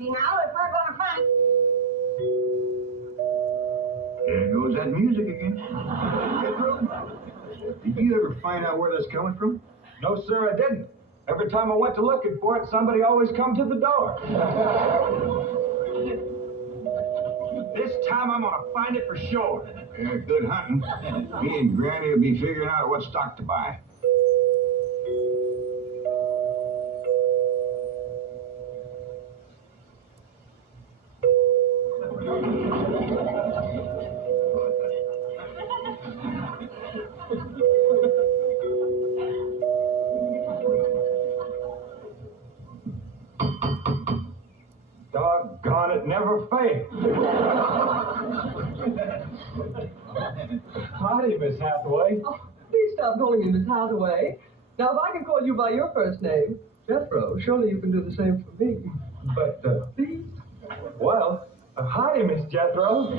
Anyhow, if we're going to find... There goes that music again. Did you ever find out where that's coming from? No, sir, I didn't. Every time I went to looking for it, somebody always come to the door. This time I'm gonna find it for sure. Yeah, good hunting. He and Granny will be figuring out what stock to buy. Doggone it, never failed. Howdy, Miss Hathaway. Oh, please stop calling me Miss Hathaway. Now, if I can call you by your first name, Jethro, surely you can do the same for me. But, Please? well, howdy, Miss Jethro.